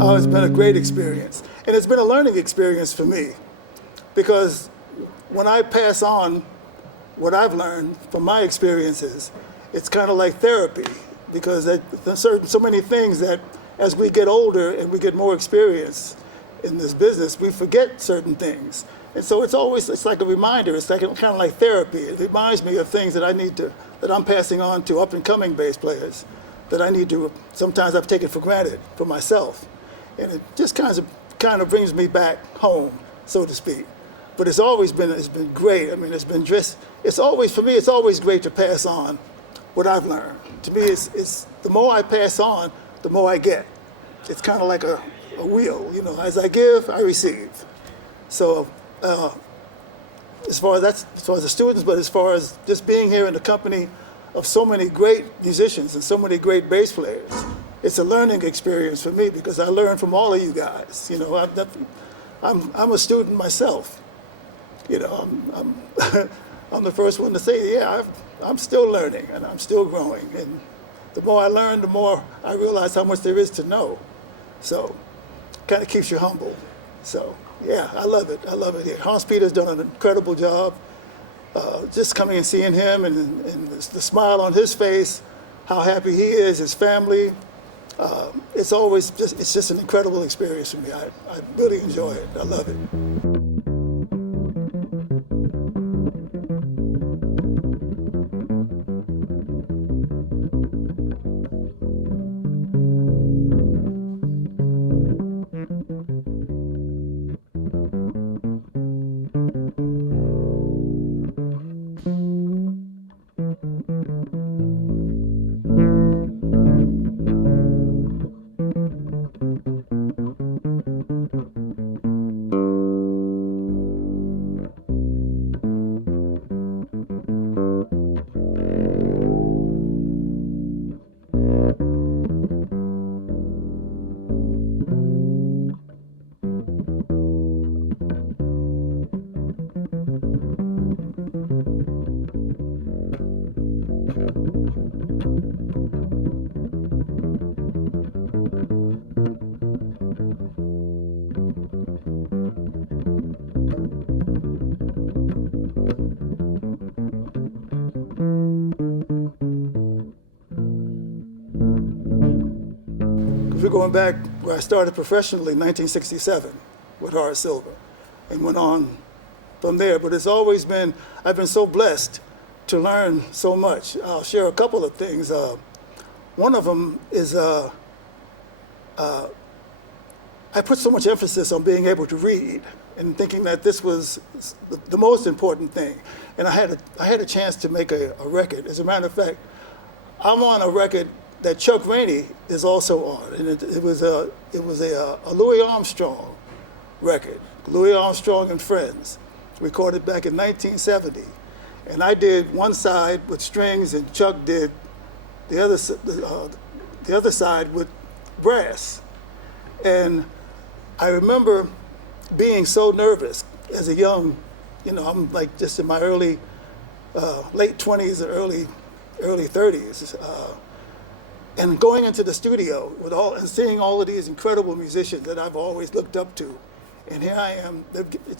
Oh, it's been a great experience. And it's been a learning experience for me because when I pass on what I've learned from my experiences, it's kind of like therapy because there's so many things that as we get older and we get more experience in this business, we forget certain things. And so it's like a reminder. It's like kind of like therapy. It reminds me of things that that I'm passing on to up and coming bass players that I need to, sometimes I've taken for granted for myself. And it just kind of brings me back home, so to speak. But it's been great. I mean, for me, it's always great to pass on what I've learned. To me, it's the more I pass on, the more I get. It's kind of like a wheel, you know, as I give, I receive. So as far as the students, but as far as just being here in the company of so many great musicians and so many great bass players, it's a learning experience for me because I learn from all of you guys. You know, I'm a student myself. You know, I'm the first one to say, yeah, I'm still learning and I'm still growing. And the more I learn, the more I realize how much there is to know. So, kind of keeps you humble. So, yeah, I love it. I love it here. Hans Peter's done an incredible job. Just coming and seeing him and the smile on his face, how happy he is, his family. It's just an incredible experience for me. I really enjoy it. I love it. If we're going back where I started professionally in 1967 with Horace Silver and went on from there. But I've been so blessed to learn so much. I'll share a couple of things. One of them is I put so much emphasis on being able to read and thinking that this was the most important thing. And I had a chance to make a record. As a matter of fact, I'm on a record that Chuck Rainey is also on, and it was a Louis Armstrong record, Louis Armstrong and Friends, recorded back in 1970. And I did one side with strings, and Chuck did the other side with brass. And I remember being so nervous as a young, I'm like just in my late 20s or early 30s. And going into the studio and seeing all of these incredible musicians that I've always looked up to. And here I am,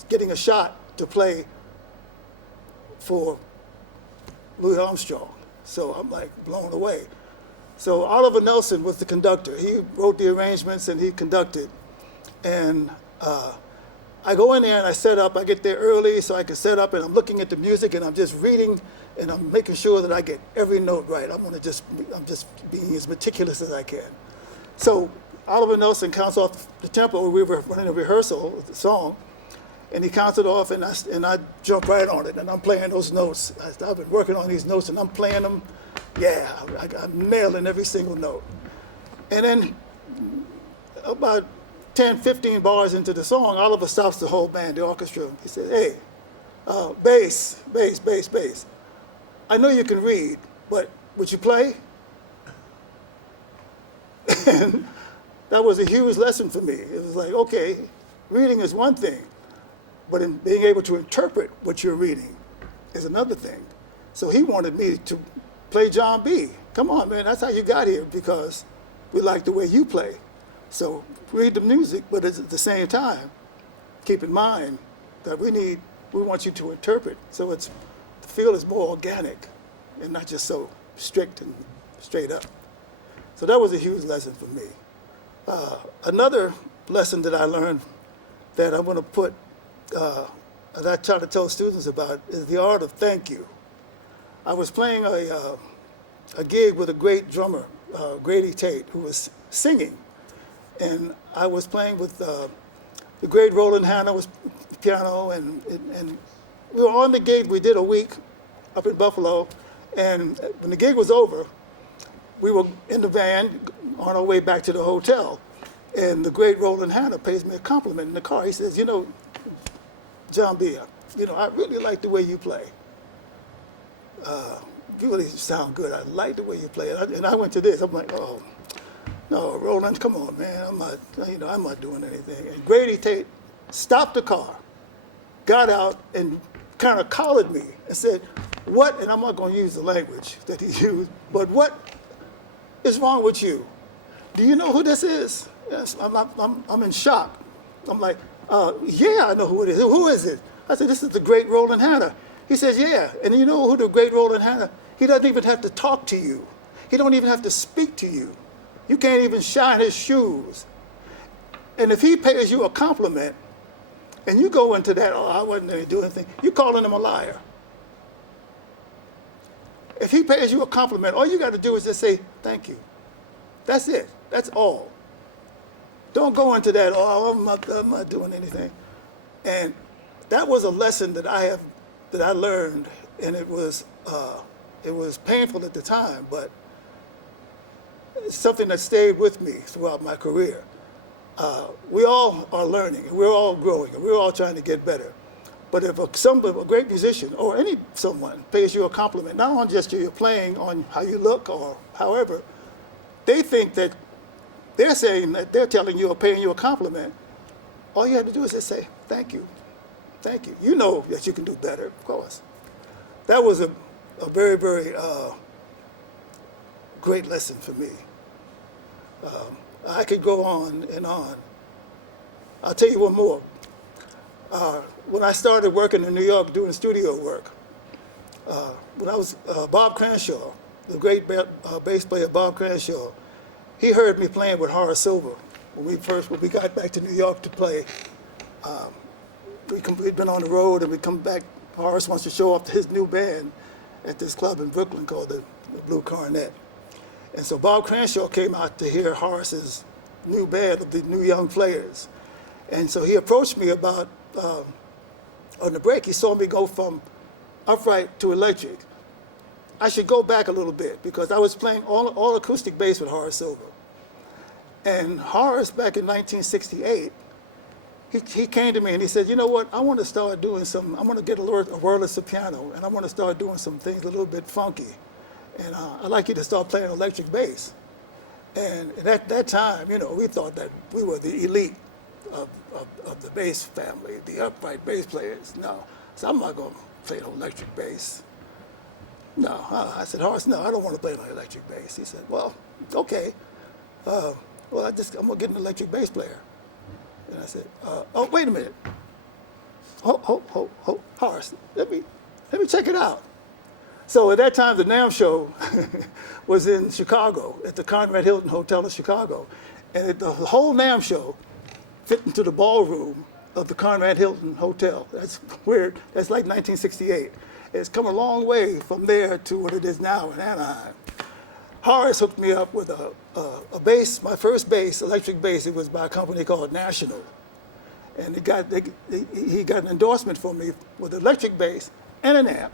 getting a shot to play for Louis Armstrong. So I'm like blown away. So Oliver Nelson was the conductor. He wrote the arrangements and he conducted. And I go in there and I set up. I get there early so I can set up, and I'm looking at the music and I'm just reading and I'm making sure that I get every note right. I'm just being as meticulous as I can. So Oliver Nelson counts off the tempo. We were running a rehearsal of the song, and he counts it off, and I jump right on it, and I'm playing those notes. I've been working on these notes, and I'm playing them. Yeah, I'm nailing every single note. And then about 10, 15 bars into the song, Oliver stops the whole band, the orchestra. He says, hey, bass, bass, bass, bass. I know you can read, but would you play? And that was a huge lesson for me. It was like, okay, reading is one thing, but in being able to interpret what you're reading is another thing. So he wanted me to play John B. Come on, man, that's how you got here, because we like the way you play. So read the music, but at the same time, keep in mind that we want you to interpret. So the feel is more organic and not just so strict and straight up. So that was a huge lesson for me. Another lesson that I learned that I'm going to put, that I try to tell students about, is the art of thank you. I was playing a gig with a great drummer, Grady Tate, who was singing. And I was playing with the great Roland Hanna was piano, and we were on the gig. We did a week up in Buffalo, and when the gig was over, we were in the van on our way back to the hotel, and the great Roland Hanna pays me a compliment in the car. He says, John B., I really like the way you play. You really sound good. I like the way you play. And I went to this. I'm like, oh, no, Roland, come on, man. I'm not doing anything. And Grady Tate stopped the car, got out, and kind of collared me and said, what, and I'm not going to use the language that he used, but what is wrong with you? Do you know who this is? Yes, I'm in shock. I'm like, yeah, I know who it is. Who is it? I said, this is the great Roland Hanna. He says, yeah. And you know who the great Roland Hanna? He doesn't even have to talk to you. He don't even have to speak to you. You can't even shine his shoes. And if he pays you a compliment, and you go into that, I wasn't going to do anything, you're calling him a liar. If he pays you a compliment, all you got to do is just say, thank you. That's it. That's all. Don't go into that, I'm not doing anything. And that was a lesson that I learned, and it was painful at the time, but it's something that stayed with me throughout my career. We all are learning, and we're all growing, and we're all trying to get better. But if a great musician or someone pays you a compliment, not on just you're playing, on how you look or however, they think that they're saying that they're telling you or paying you a compliment. All you have to do is just say, thank you. Thank you. You know that you can do better, of course. That was a very, very great lesson for me. I could go on and on. I'll tell you one more. When I started working in New York doing studio work, when I was Bob Cranshaw, the great bass player Bob Cranshaw, he heard me playing with Horace Silver when we got back to New York to play. We'd been on the road and we come back. Horace wants to show off his new band at this club in Brooklyn called the Blue Coronet. And so Bob Cranshaw came out to hear Horace's new band of the new young players. And so he approached me about, on the break, he saw me go from upright to electric. I should go back a little bit because I was playing all acoustic bass with Horace Silver. And Horace, back in 1968, he came to me and he said, you know what, I want to start doing I want to get a wordless piano, and I want to start doing some things a little bit funky. And I'd like you to start playing electric bass. And at that time, we thought that we were the elite of the bass family, the upright bass players. No, so I'm not going to play no electric bass. No, I said, Horace, no, I don't want to play no electric bass. He said, well, okay. I'm going to get an electric bass player. And I said, oh, wait a minute. Horace, let me check it out. So at that time, the NAMM show was in Chicago, at the Conrad Hilton Hotel in Chicago. And the whole NAMM show fit into the ballroom of the Conrad Hilton Hotel. That's weird. That's like 1968. It's come a long way from there to what it is now in Anaheim. Horace hooked me up with a bass, my first bass, electric bass. It was by a company called National. And he got an endorsement for me with an electric bass and an amp.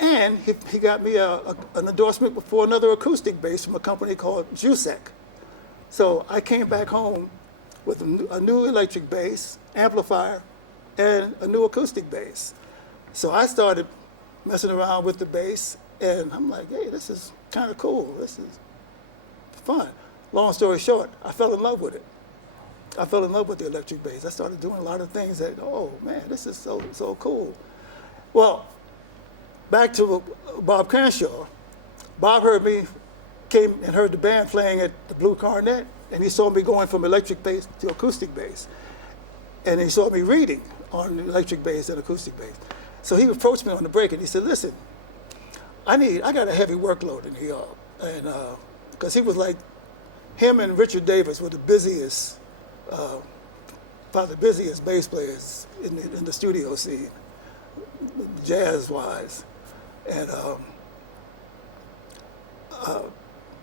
And he got me an endorsement for another acoustic bass from a company called Jusek. So I came back home with a new electric bass, amplifier, and a new acoustic bass. So I started messing around with the bass, and I'm like, hey, this is kind of cool. This is fun. Long story short, I fell in love with it. I fell in love with the electric bass. I started doing a lot of things that, oh man, this is so cool. Well, back to Bob Cranshaw. Bob came and heard the band playing at the Blue Cornet, and he saw me going from electric bass to acoustic bass. And he saw me reading on electric bass and acoustic bass. So he approached me on the break and he said, listen, I got a heavy workload in New York. And because he was like, him and Richard Davis were the busiest, probably the busiest bass players in the studio scene, jazz-wise. And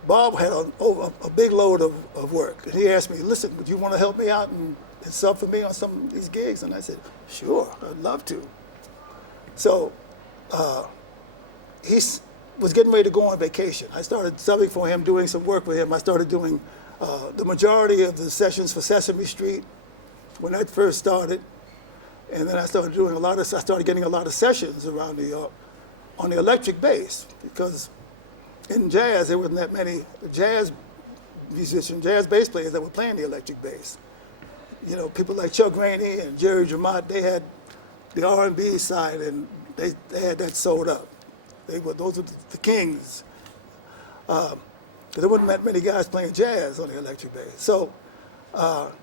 Bob had a big load of work. And he asked me, listen, would you want to help me out and sub for me on some of these gigs? And I said, sure, I'd love to. So he was getting ready to go on vacation. I started subbing for him, doing some work with him. I started doing the majority of the sessions for Sesame Street when that first started. And then I started getting a lot of sessions around New York on the electric bass, because in jazz, there wasn't that many jazz musicians, jazz bass players that were playing the electric bass. You know, people like Chuck Rainey and Jerry Drummond, they had the R&B side, and they had that sold up. Those were the kings. Because there wasn't that many guys playing jazz on the electric bass. So Bob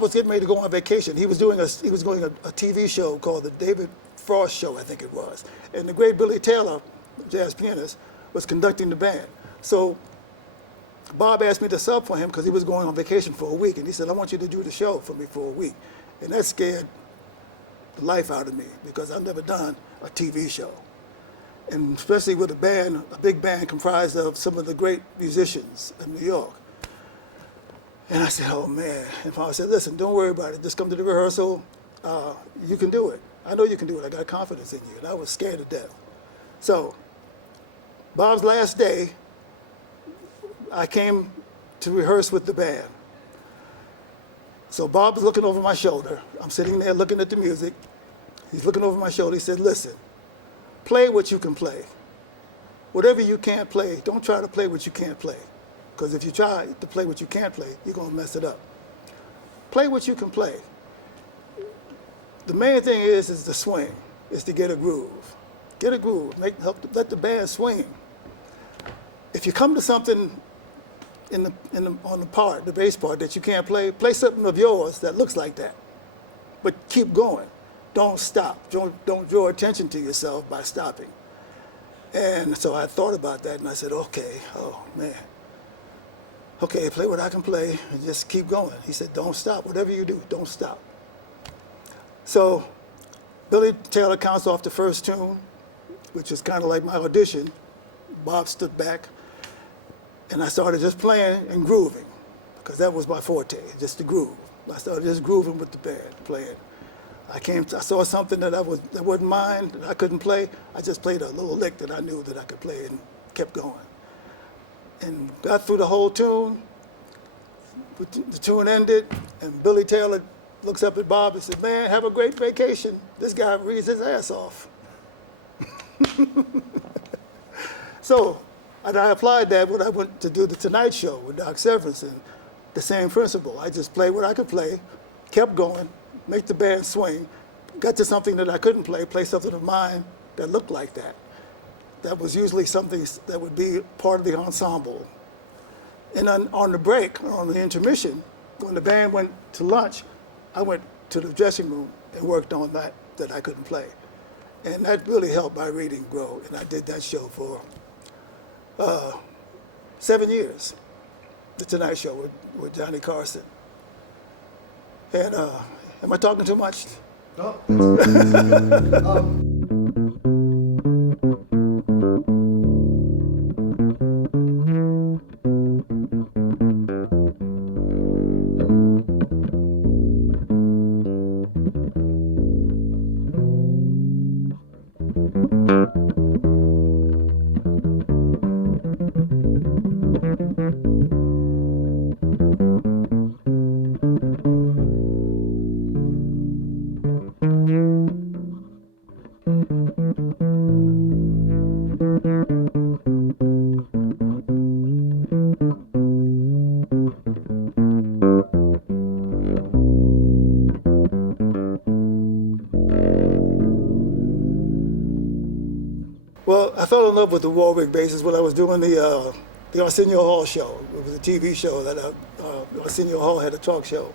was getting ready to go on vacation. He was doing a TV show called the David Frost Show, I think it was. And the great Billy Taylor, jazz pianist, was conducting the band. So Bob asked me to sub for him because he was going on vacation for a week. And he said, I want you to do the show for me for a week. And that scared the life out of me because I've never done a TV show. And especially with a big band comprised of some of the great musicians in New York. And I said, oh man. And Bob said, listen, don't worry about it. Just come to the rehearsal. You can do it. I know you can do it. I got confidence in you. And I was scared to death. So Bob's last day, I came to rehearse with the band. So Bob was looking over my shoulder. I'm sitting there looking at the music. He's looking over my shoulder. He said, listen, play what you can play. Whatever you can't play, don't try to play what you can't play. Because if you try to play what you can't play, you're going to mess it up. Play what you can play. The main thing is the swing, is to get a groove. Get a groove, let the band swing. If you come to something on the bass part that you can't play something of yours that looks like that. But keep going. Don't stop. Don't draw attention to yourself by stopping. And so I thought about that and I said, okay, oh man. Okay, play what I can play and just keep going. He said, don't stop. Whatever you do, don't stop. So Billy Taylor counts off the first tune, which is kind of like my audition. Bob stood back, and I started just playing and grooving, because that was my forte, just the groove. I started just grooving with the band, playing. I saw something that wasn't mine, that I couldn't play. I just played a little lick that I knew that I could play and kept going. And got through the whole tune. The tune ended, and Billy Taylor looks up at Bob and says, man, have a great vacation. This guy reads his ass off. So, and I applied that when I went to do the Tonight Show with Doc Severinsen. The same principle. I just played what I could play, kept going, make the band swing, got to something that I couldn't play something of mine that looked like that. That was usually something that would be part of the ensemble. And on the break, on the intermission, when the band went to lunch, I went to the dressing room and worked on that I couldn't play. And that really helped my reading grow. And I did that show for 7 years, The Tonight Show with Johnny Carson. And am I talking too much? No. Well, I fell in love with the Warwick basses when I was doing the Arsenio Hall show. It was a TV show that Arsenio Hall had a talk show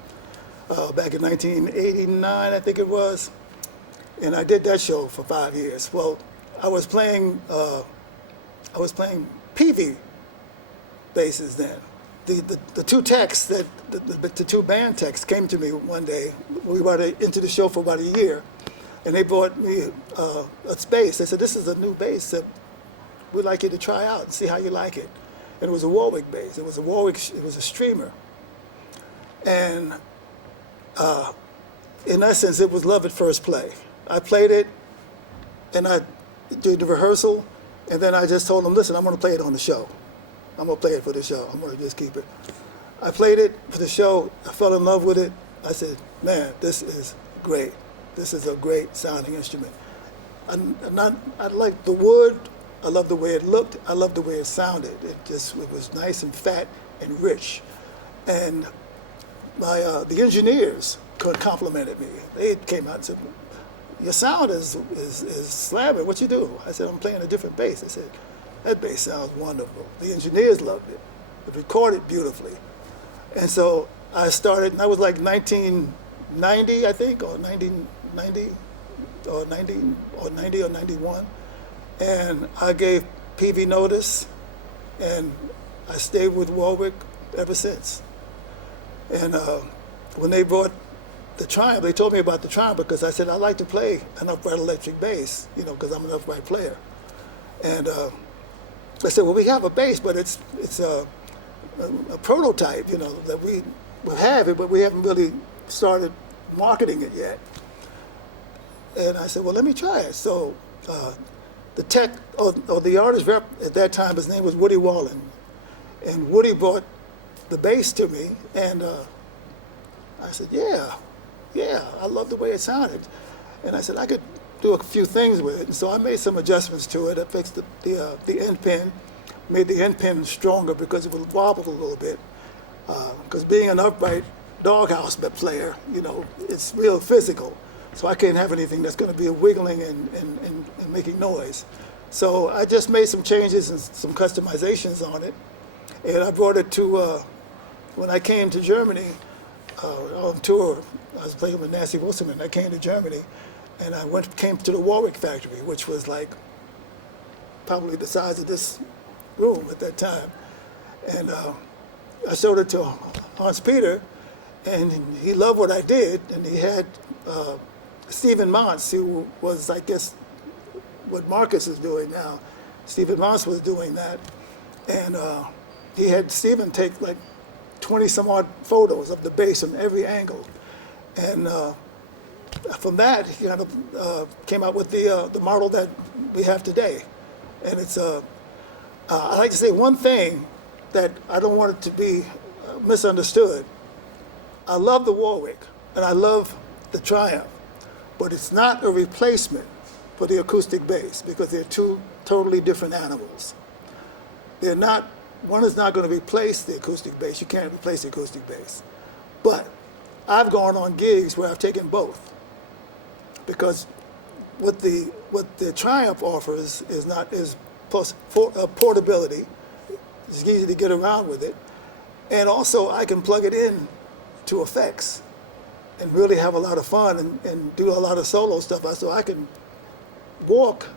back in 1989, I think it was. And I did that show for 5 years. Well, I was playing PV basses then. The two techs the two band techs came to me one day. We were into the show for about a year. And they brought me a bass. They said, this is a new bass that we'd like you to try out and see how you like it. And it was a Warwick bass. It was a streamer. And in essence, it was love at first play. I played it, and I did the rehearsal, and then I just told them, listen, I'm gonna play it on the show. I'm gonna play it for the show. I'm gonna just keep it. I played it for the show. I fell in love with it. I said, man, this is great. This is a great sounding instrument. I like the wood. I love the way it looked. I love the way it sounded. It was nice and fat and rich. And the engineers complimented me. They came out and said, your sound is slamming. What you do? I said, I'm playing a different bass. They said, that bass sounds wonderful. The engineers loved it. It recorded beautifully. And so I started, and I was like 1990, I think, or 90 or 91. And I gave PV notice, and I stayed with Warwick ever since. And when they brought the Triumph, they told me about the Triumph because I said, I like to play an upright electric bass, because I'm an upright player. And they said, well, we have a bass, but it's a prototype, that we have it, but we haven't really started marketing it yet. And I said, well, let me try it. So the tech, or the artist rep at that time, his name was Woody Wallen. And Woody brought the bass to me, and I said, yeah, I love the way it sounded. And I said, I could do a few things with it. And so I made some adjustments to it. I fixed the end pin, made the end pin stronger because it would wobble a little bit. Because being an upright doghouse player, it's real physical. So I can't have anything that's going to be wiggling and making noise. So I just made some changes and some customizations on it. And I brought it to, when I came to Germany on tour, I was playing with Nancy Wilson, and I came to Germany, and I came to the Warwick factory, which was like probably the size of this room at that time. And I showed it to Hans Peter, and he loved what I did, and he had Stephen Montz, who was, I guess, what Marcus is doing now. Stephen Montz was doing that, and he had Stephen take like 20 some odd photos of the bass from every angle. And from that, he kind of came out with the model that we have today. And it's, I like to say one thing that I don't want it to be misunderstood. I love the Warwick, and I love the Triumph, but it's not a replacement for the acoustic bass because they're two totally different animals. They're not, one is not going to replace the acoustic bass. You can't replace the acoustic bass. But I've gone on gigs where I've taken both because what the Triumph offers is portability. It's easy to get around with it. And also I can plug it in to effects and really have a lot of fun and do a lot of solo stuff. So I can walk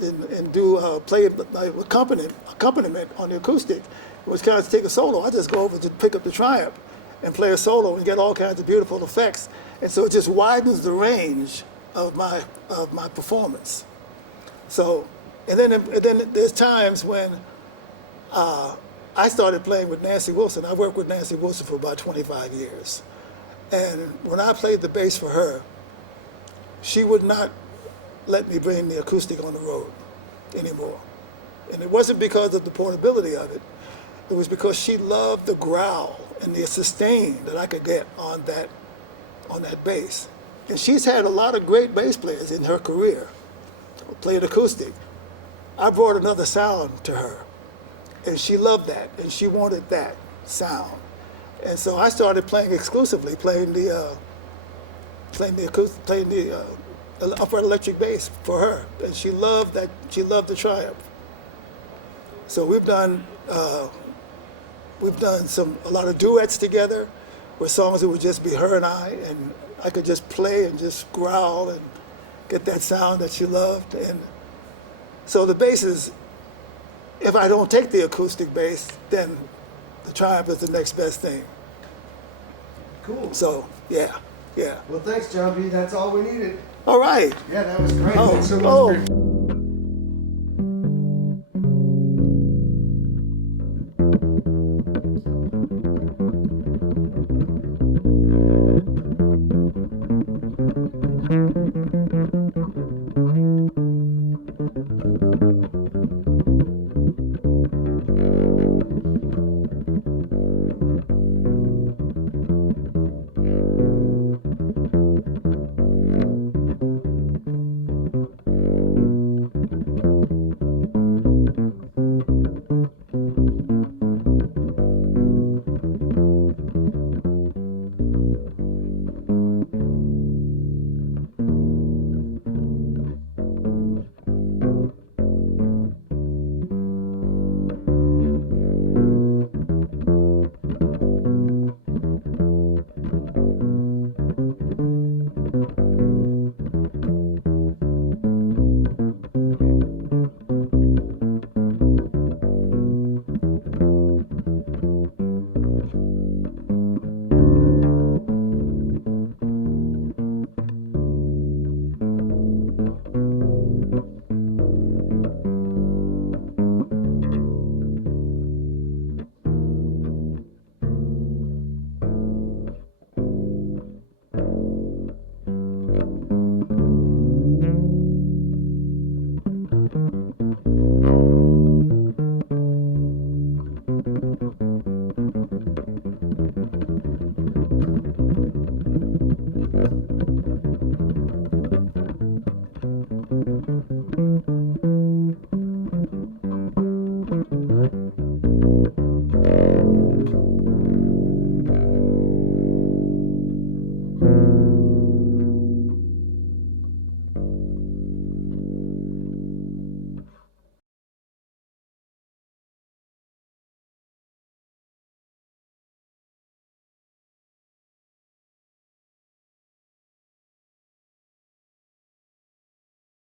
and do play accompaniment on the acoustic, which kind of take a solo. I just go over to pick up the Triumph and play a solo and get all kinds of beautiful effects. And so it just widens the range of my performance. So, and then there's times when I started playing with Nancy Wilson. I worked with Nancy Wilson for about 25 years. And when I played the bass for her, she would not let me bring the acoustic on the road anymore. And it wasn't because of the portability of it. It was because she loved the growl and the sustain that I could get on that bass. And she's had a lot of great bass players in her career who played acoustic. I brought another sound to her, and she loved that, and she wanted that sound. And so I started playing exclusively, playing the upright electric bass for her, and she loved that. She loved the Triumph. So we've done a lot of duets together, where songs that would just be her and I could just play and just growl and get that sound that she loved. And so the bass is, if I don't take the acoustic bass, then the Triumph is the next best thing. Cool. So yeah. Well, thanks, John B. That's all we needed. All right. Yeah, that was great. Oh, Thanks so much. oh.